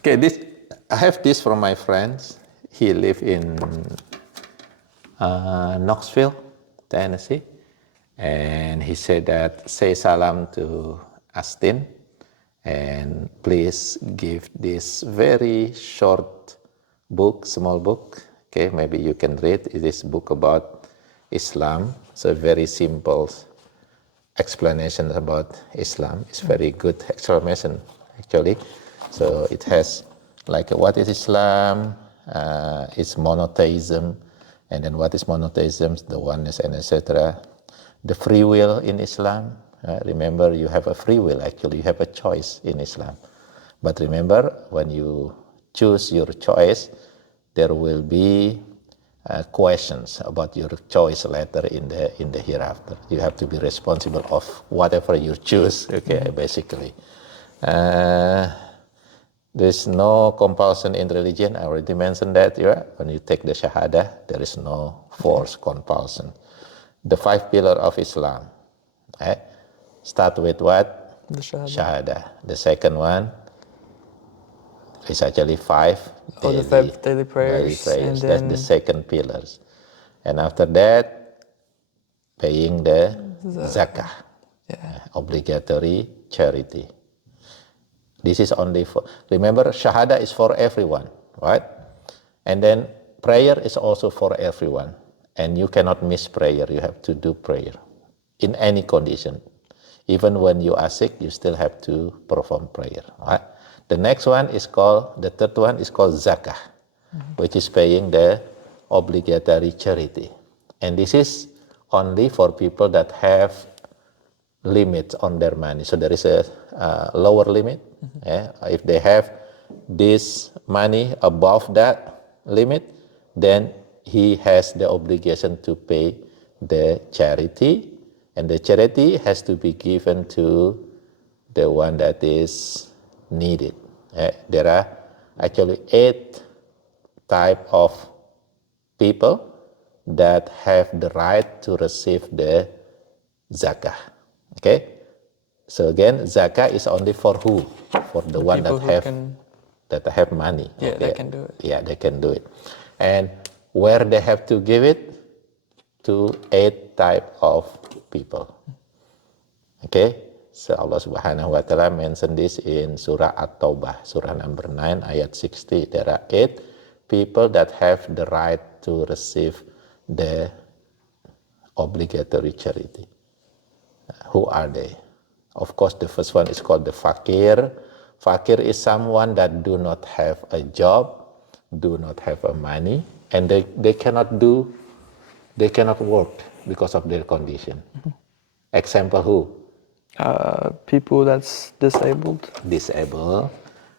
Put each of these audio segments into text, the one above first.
Okay, I have this from my friends. He live in Knoxville, Tennessee, and he said that say salam to Astin, and please give this very short book, small book. Okay, maybe you can read this book about Islam. It's a very simple explanation about Islam. It's very good explanation actually. So it has like what is Islam, it's monotheism, and then what is monotheism, the oneness, and etc. The free will in Islam. Remember, you have a free will actually, you have a choice in Islam. But remember, when you choose your choice, there will be questions about your choice later in the hereafter. You have to be responsible of whatever you choose. Okay, basically. There's no compulsion in religion. I already mentioned that. Yeah, when you take the Shahada, there is no force compulsion. The 5 pillars of Islam. Start with what? The Shahada. Shahada. The second one is actually 5 the 5 daily prayers. And That's the second pillars. And after that, paying the zakah, obligatory charity. This is only for, remember, Shahada is for everyone, right? And then prayer is also for everyone. And you cannot miss prayer. You have to do prayer in any condition. Even when you are sick, you still have to perform prayer, right? The next one is called, the third one is called zakah, which is paying the obligatory charity. And this is only for people that have limits on their money. So there is a lower limit. If they have this money above that limit, then he has the obligation to pay the charity, and the charity has to be given to the one that is needed. There are actually 8 types of people that have the right to receive the zakah. Okay, so again, zakah is only for who? For the one that have money. Yeah, they can do it. Yeah, they can do it. And where they have to give it? To 8 type of people. Okay, so Allah Subhanahu wa Ta'ala mentioned this in Surah At-Taubah, Surah number 9, ayat 60. There are 8 people that have the right to receive the obligatory charity. Who are they? Of course, the first one is called the fakir. Fakir is someone that do not have a job, do not have a money, and they cannot work because of their condition. Example who? People that's disabled.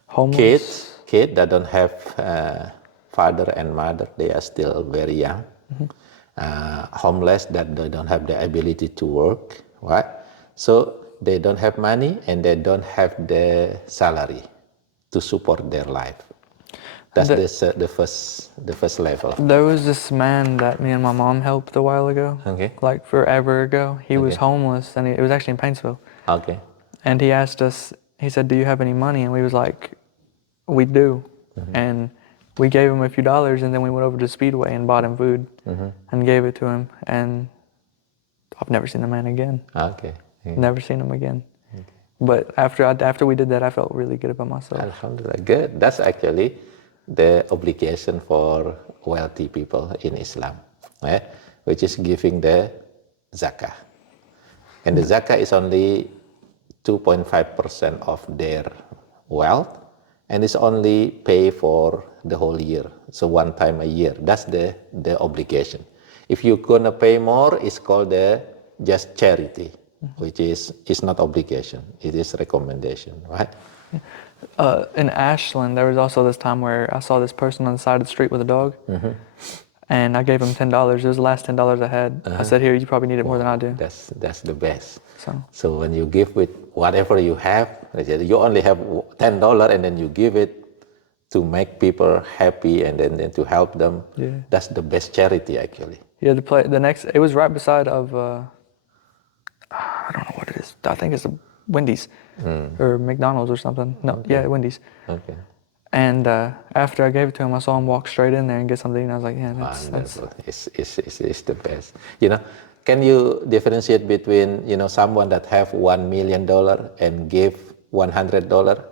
Homeless. Kids that don't have father and mother, they are still very young. Homeless that they don't have the ability to work, right? So they don't have money and they don't have the salary to support their life. That's the first level. There was this man that me and my mom helped a while ago. Okay. Like forever ago. He was homeless, and it was actually in Paintsville. Okay. And he asked us, he said, "Do you have any money?" And we was like, "We do." And we gave him a few dollars, and then we went over to Speedway and bought him food and gave it to him. And I've never seen the man again. Okay. Never seen him again. But after we did that, I felt really good about myself. Alhamdulillah, good. That's actually the obligation for wealthy people in Islam, which is giving the zakah. And the zakah is only 2.5% of their wealth, and it's only pay for the whole year. So one time a year. That's the obligation. If you're gonna pay more, it's called the just charity, which is not obligation. It is recommendation, right? In Ashland, there was also this time where I saw this person on the side of the street with a dog, and I gave him $10. It was the last $10 I had. I said, "Here, you probably need it more than I do." That's the best. So when you give with whatever you have, you only have $10, and then you give it to make people happy and then to help them. Yeah. That's the best charity, actually. Yeah, it was right beside of, I don't know what it is. I think it's a Wendy's or McDonald's or something. No, Okay. yeah, Wendy's. Okay. And after I gave it to him, I saw him walk straight in there and get something. And I was like, yeah, that's Wonderful. It's the best. You know, can you differentiate between, you know, someone that have $1 million and give $100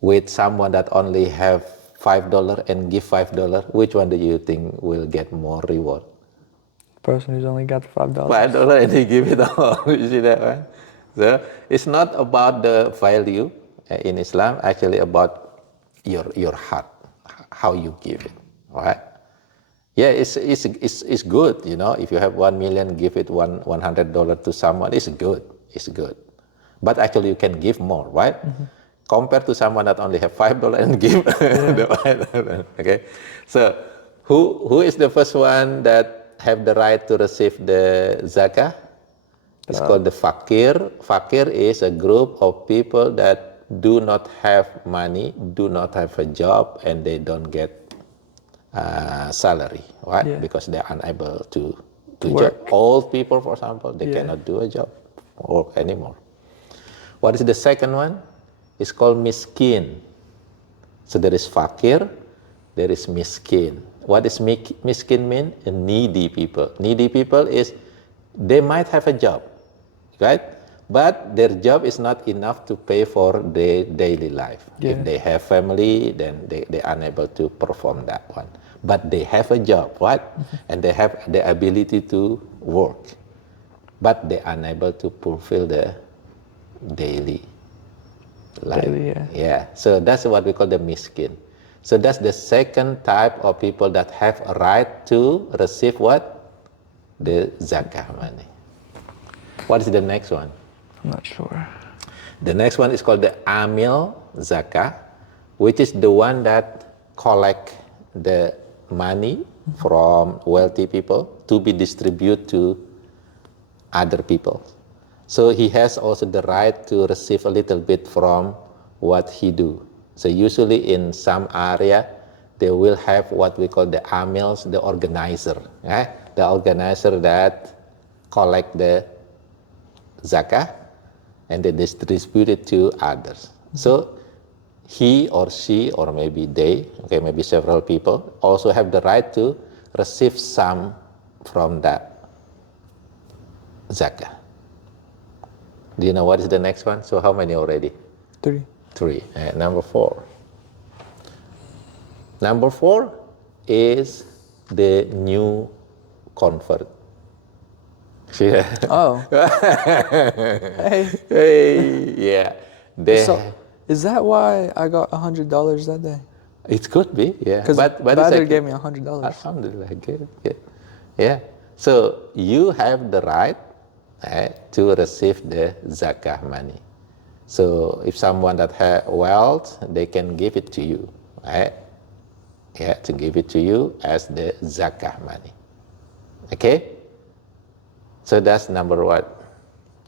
with someone that only have $5 and give $5? Which one do you think will get more reward? person who's only got the $5. $5 and he give it all. You see that, right? So it's not about the value in Islam, actually about your heart, how you give it, right? Yeah, it's good, you know. If you have 1 million, give it $100 to someone. It's good. It's good. But actually, you can give more, right? Compared to someone that only have $5 and give the $5. Okay. So who is the first one that have the right to receive the zakah? It's called the fakir. Fakir is a group of people that do not have money, do not have a job, and they don't get salary, right? Yeah. Because they're unable to work. job. Old people, for example, they cannot do a job or anymore. What is the second one? It's called miskin. So there is fakir, there is miskin. What does miskin mean? Needy people. Needy people is, they might have a job, right? But their job is not enough to pay for their daily life. Yeah. If they have family, then they're unable to perform that one. But they have a job, right? And they have the ability to work. But they're unable to fulfill the daily life. Daily, Yeah. So that's what we call the miskin. So that's the second type of people that have a right to receive what? The zakah money. What is the next one? I'm not sure. The next one is called the amil zakah, which is the one that collect the money from wealthy people to be distributed to other people. So he has also the right to receive a little bit from what he do. So usually in some area, they will have what we call the amils, the organizer. The organizer that collect the zakah and they distribute it to others. So he or she, or maybe they, okay, maybe several people, also have the right to receive some from that zakah. Do you know what is the next one? So how many already? 3. 3. Number 4. Number 4 is the new convert. See that? Oh. Hey. Hey, yeah. So, is that why I got $100 that day? It could be, yeah. Because but Badr gave me $100. Alhamdulillah, good. Yeah. So you have the right to receive the zakah money. So if someone that has wealth, they can give it to you, right? Yeah, to give it to you as the zakah money. Okay? So that's number what?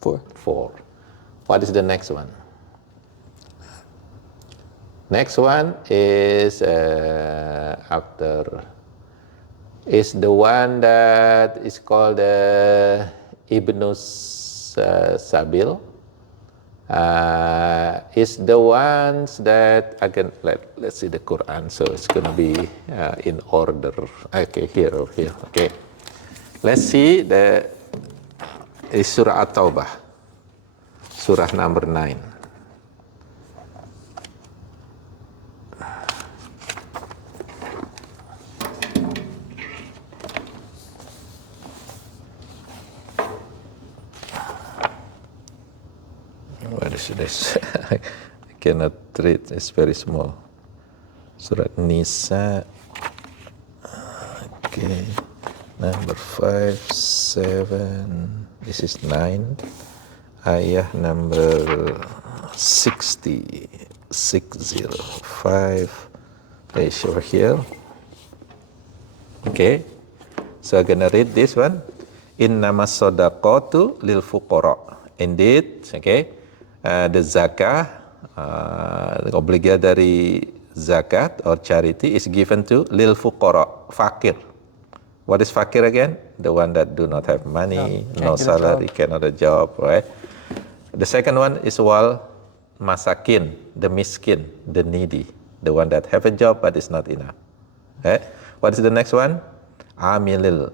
4. 4. What is the next one? Next one is is the one that is called Ibn Sabil. Is the ones that, again, let's see the Quran, so it's going to be in order. Okay, here. Okay, let's see is Surah At-Taubah, Surah number 9. What is this? I cannot read, it's very small. Surah Nisa. Okay. Number 5, 7. This is 9. Ayah number 60. 605. They show here. Okay. So I'm gonna read this one. Innamas sadaqatu lil fuqara. Indeed, okay. The zakah, obligatory zakat or charity is given to lil fuqara, fakir. What is fakir again? The one that do not have money, no salary, cannot a job, right? The second one is wal masakin, the miskin, the needy. the one that have a job but it's not enough. What is the next one? Amilin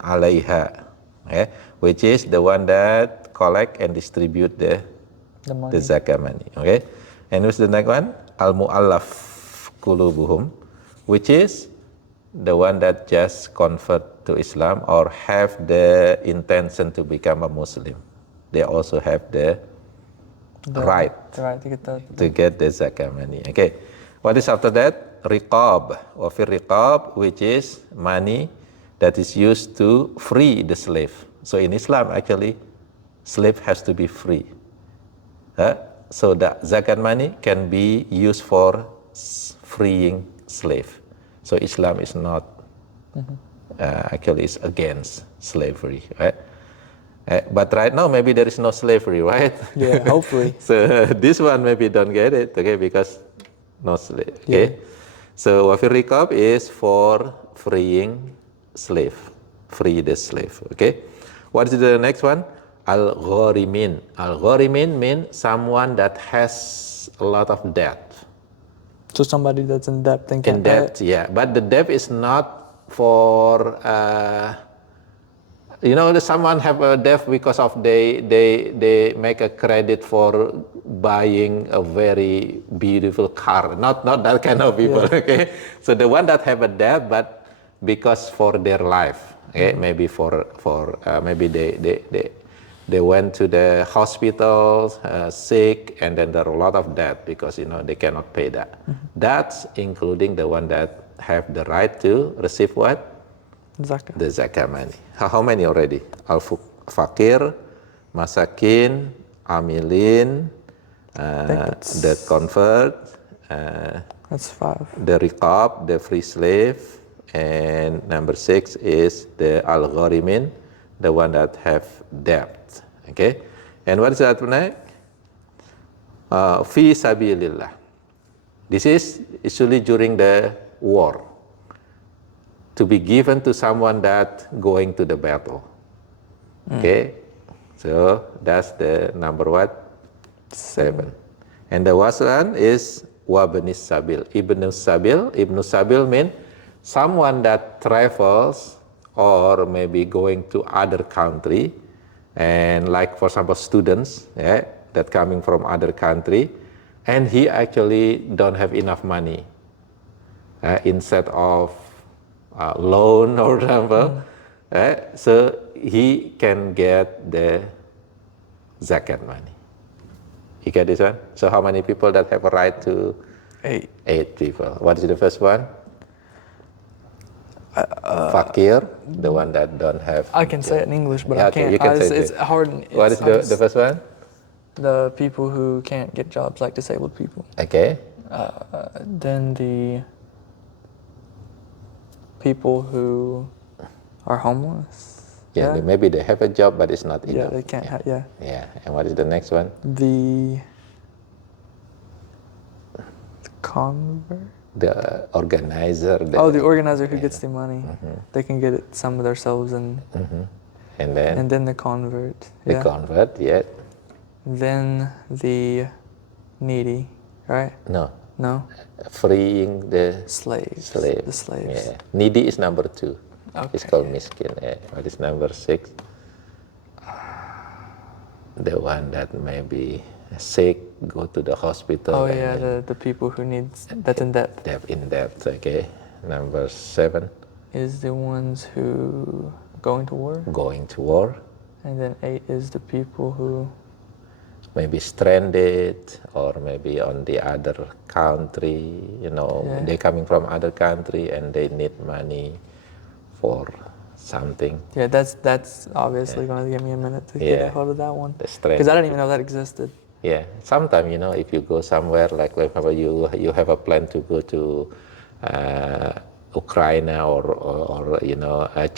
alaiha, which is the one that collect and distribute the money. zakat money. Okay, and what's the next one? Al mu'allaf qulubuhum, which is the one that just convert to Islam or have the intention to become a Muslim. They also have the right to get the zakat money. Okay, what is after that? Riqab, wa fi riqab, which is money that is used to free the slave. So in Islam, actually, slave has to be free. So the zakat money can be used for freeing slave. So Islam is not actually is against slavery, right? But right now maybe there is no slavery, right? Yeah, hopefully. So this one maybe don't get it, okay, because no slave. Okay. Yeah. So wafir riqab is for freeing slave, free the slave. Okay. What is the next one? Al-gharimin. Al-gharimin means someone that has a lot of debt. So somebody that's in debt and can't in debt, yeah. But the debt is not for someone have a debt because of they make a credit for buying a very beautiful car. Not that kind of people. Yeah. Okay. So the one that have a debt, but because for their life, okay, maybe for maybe they went to the hospital sick, and then there are a lot of debt because they cannot pay that. That's including the one that have the right to receive what? Zakat. The zakat money. How many already? Al-fakir, masakin, amilin, the convert. That's 5. The riqab, the free slave, and number 6 is the al-gharimin, the one that have debt. Okay, and what is that next? Fi sabilillah. This is usually during the war, to be given to someone that going to the battle. Okay, so that's the number what? 7. And the last one is wabnis sabil. Ibnu sabil means someone that travels or maybe going to other country, and like for example students that coming from other country, and he actually don't have enough money instead of loan or whatever, so he can get the zakat money. You get this one? So how many people that have a right to? 8. 8 people. What is the first one? Fakir, the one that don't have. I can say it in English, but I can't. You can say it's hard. What is the first one? The people who can't get jobs, like disabled people. Okay. Then the people who are homeless. Yeah, maybe they have a job, but it's not enough. Yeah, they can't. Yeah. Yeah, and what is the next one? The convert. The organizer. The organizer who gets the money. They can get it some of themselves, and then the convert. The convert, yeah. Then the needy, right? No. Freeing the slaves. The slaves. Yeah. Needy is number 2. Okay. It's called miskin. Yeah. What is number 6? The one that maybe sick, go to the hospital. Oh yeah, the people who need that in debt. In debt, okay. Number 7 is the ones who going to war. And then 8 is the people who maybe stranded or maybe on the other country. They coming from other country and they need money for something. Yeah, that's obviously going to give me a minute to get a hold of that one. Because I didn't even know that existed. Yeah, sometimes if you go somewhere, like whenever you have a plan to go to Ukraine or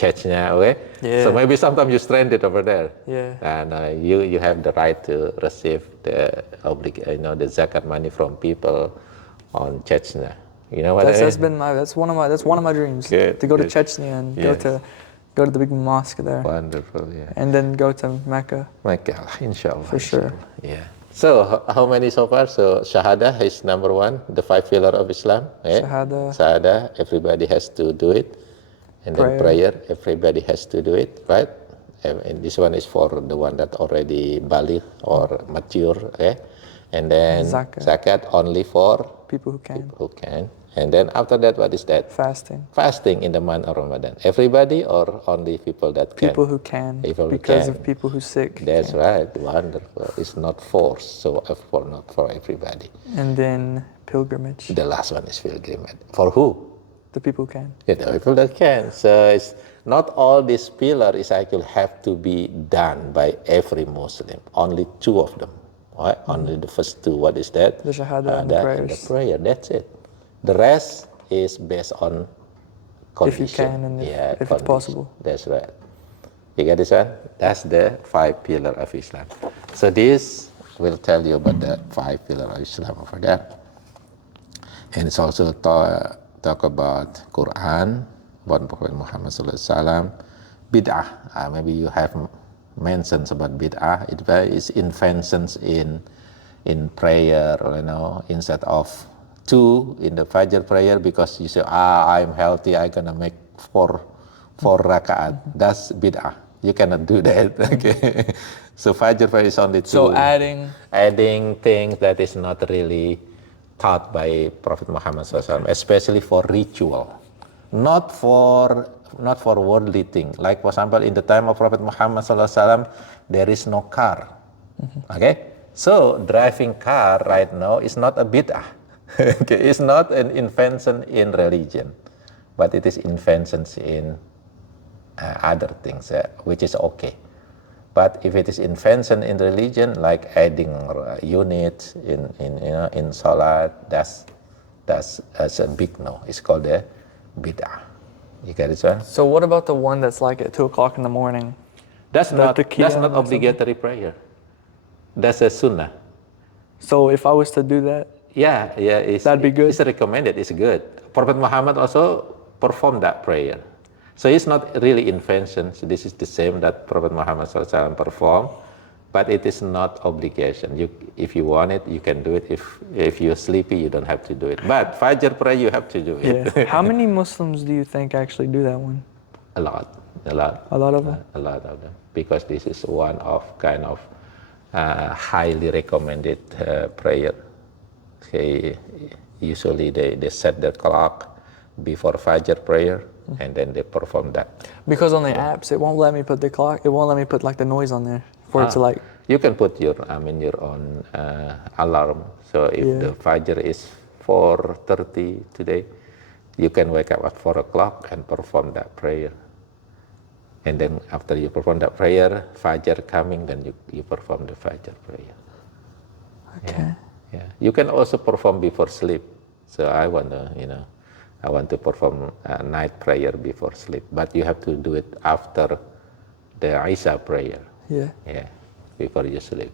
Chechnya, okay? Yeah. So maybe sometimes you're stranded over there. Yeah. And you have the right to receive the the zakat money from people on Chechnya. You know what I mean? That's one of my dreams. Good, to go to Chechnya and go to the big mosque there. Wonderful, yeah. And then go to Mecca. Mecca, inshallah. For sure. Yeah. So how many so far? So Shahada is number one, the 5 pillar of Islam. Eh? Shahada. Shahada, everybody has to do it. And then prayer, everybody has to do it, right? And this one is for the one that already baligh or mature. Okay? And then zakat only for People who can. people who can. And then after that, what is that? Fasting. Fasting in the month of Ramadan. Everybody or only people that can? People who can. People who because can. of people who sick. That's can't. right. Wonderful. It's not forced, so not for everybody. And then pilgrimage. The last one is pilgrimage. For who? The people who can. Yeah, the people that can. So it's not all these pillars is actually have to be done by every Muslim. Only 2 of them. Right? Only the first 2. What is that? The Shahada and the That prayers. and the prayer. That's it. The rest is based on condition. If you can and if it's condition. possible. That's right. You get this one? That's the 5 pillars of Islam. So this will tell you about the 5 pillars of Islam over there. And it's also talk about Quran, about Prophet Muhammad Sallallahu Alaihi Wasallam, bid'ah. Maybe you have mentioned about bid'ah. It is inventions in prayer, instead of 2 in the Fajr prayer, because you say, I'm healthy, I'm gonna make 4 rakaat. That's bid'ah. You cannot do that. Okay. So Fajr prayer is only 2. So adding things that is not really taught by Prophet Muhammad SAW, especially for ritual, not for worldly thing. Like for example, in the time of Prophet Muhammad SAW, there is no car. Okay, so driving car right now is not a bid'ah. Okay, it's not an invention in religion, but it is inventions in other things, which is okay. But if it is invention in religion, like adding units in salat, that's a big no. It's called a bid'ah. You get it, sir? So what about the one that's like at 2:00 in the morning? That's not qiyam or obligatory prayer. That's a sunnah. So if I was to do that, that'd be good. It's recommended. It's good. Prophet Muhammad also performed that prayer. So it's not really invention. So this is the same that Prophet Muhammad SAW performed, but it is not obligation. If you want it, you can do it. If you're sleepy, you don't have to do it. But Fajr prayer, you have to do it. Yeah. How many Muslims do you think actually do that one? A lot. A lot of them. A lot of them. Because this is one of kind of highly recommended prayer. Okay. Usually they set the clock before Fajr prayer, and then they perform that. Because on the apps, it won't let me put the clock. It won't let me put like the noise on there for it to like. You can put your own alarm. So if the Fajr is 4:30 today, you can wake up at 4 o'clock and perform that prayer. And then after you perform that prayer, Fajr coming, then you perform the Fajr prayer. Okay. Yeah. You can also perform before sleep. So I want to perform a night prayer before sleep, but you have to do it after the Isha prayer. Yeah. Yeah, before you sleep.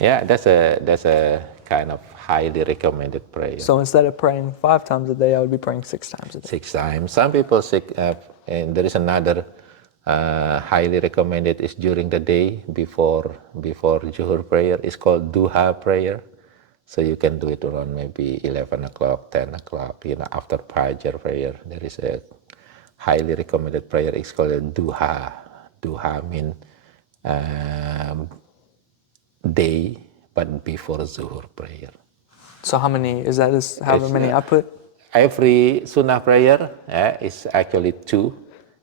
Yeah, that's a kind of highly recommended prayer. So instead of praying 5 times a day, I would be praying 6 times a day. 6 times. Some people say, and there is another highly recommended is during the day before Zuhur prayer. It's called Duha prayer. So you can do it around maybe 11 o'clock, 10 o'clock, after Fajr prayer. There is a highly recommended prayer. It's called a Duha. Duha means day, but before Zuhur prayer. So how many is that? Is however many I put? Every Sunnah prayer is actually 2.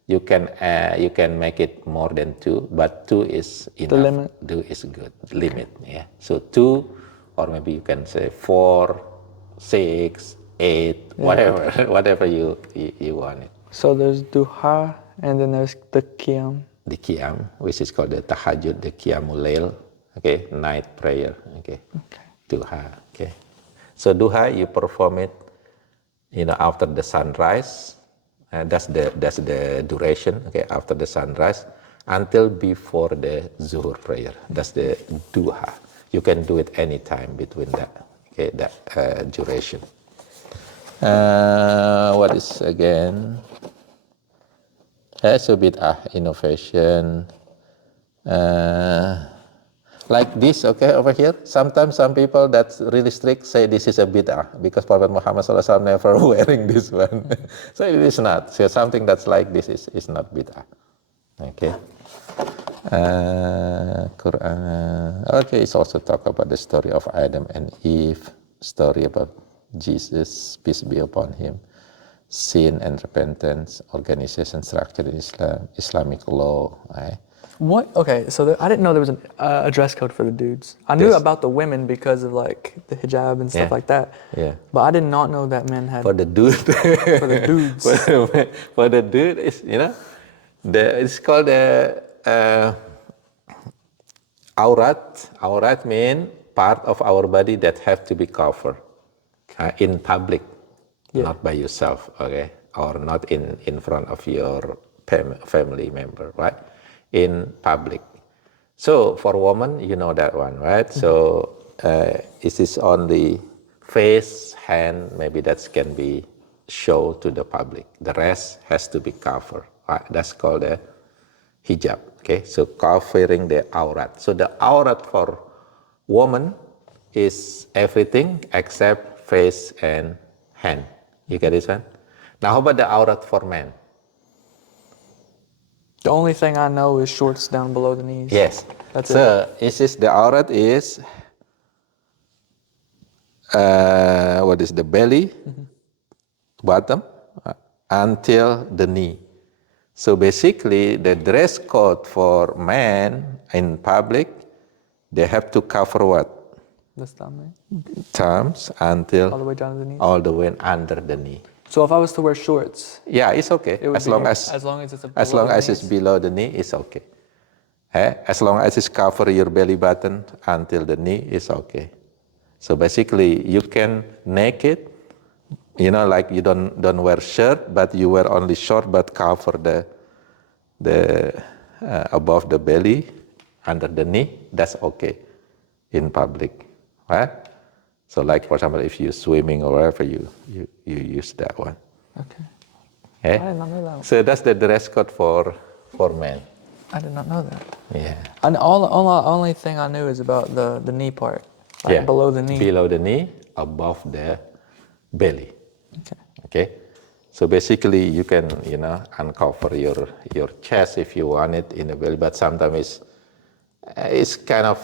You can make it more than 2, but 2 is enough. The limit? 2 is good. Limit, yeah. So 2, or maybe you can say 4, 6, 8, whatever you want it. So there's duha, and then there's the qiyam. The qiyam, which is called the tahajjud, the qiyamul layl, okay, night prayer, okay. Duha, okay. So duha, you perform it, after the sunrise. That's the duration, okay, after the sunrise until before the Zuhur prayer. That's the duha. You can do it anytime between that, okay, that duration. What is again? So bid'ah, innovation. Like this, okay, over here. Sometimes some people that's really strict say this is a bid'ah because Prophet Muhammad SAW never wearing this one. So it is not. So something that's like this is not bid'ah. Okay. Quran. Okay, it's also talk about the story of Adam and Eve, story about Jesus, peace be upon him, sin and repentance, organization structure in Islam, Islamic law. Right? What? Okay, so I didn't know there was a dress code for the dudes. I knew Yes. about the women because of like the hijab and stuff Yeah. like that. Yeah. But I did not know that men had For the dude, for the dudes. for the dude is it's called aurat. Aurat mean part of our body that have to be covered in public, not by yourself, okay, or not in front of your family member, right? In public. So for women, you know that one, right? So it is only face, hand, maybe that can be shown to the public. The rest has to be covered. Right? That's called a hijab. Okay, so covering the aurat. So the aurat for woman is everything except face and hand. You get this one? Now how about the aurat for men? The only thing I know is shorts down below the knees. Yes. That's so the aurat is what is the belly, bottom, until the knee. So basically, the dress code for men in public, they have to cover what? The stomach. Thumbs until All the way down to the knees. all the way under the knee. So if I was to wear shorts, Yeah, it's okay. it would As be long as as it's as below long the as it's knees. below the knee, it's okay. As long as it's cover your belly button until the knee, it's okay. So basically, you can naked, like you don't wear shirt, but you wear only short, but cover the above the belly, under the knee. That's okay in public, right? So like for example, if you're swimming or wherever, you use that one. Okay. Okay? I did not know that. So that's the dress code for men. I did not know that. Yeah. And only thing I knew is about the knee part, like below the knee. Below the knee, above the belly. Okay. Okay. So basically, you can uncover your chest if you want it in the belly, but sometimes it's kind of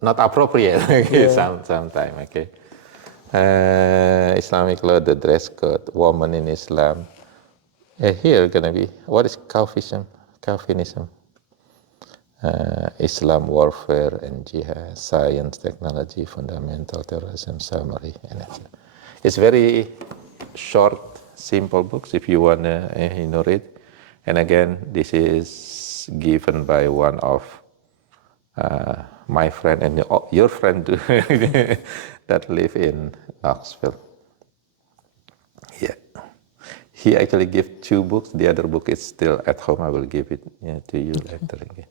not appropriate. Okay, sometimes. Okay. Islamic law, the dress code, woman in Islam. Here gonna be what is Calvinism? Islam warfare and jihad, science, technology, fundamental terrorism, summary, and it's very short, simple books if you want to read. And again, this is given by one of my friend and your friend too, that live in Knoxville. Yeah. He actually gave 2 books. The other book is still at home. I will give it to you later again.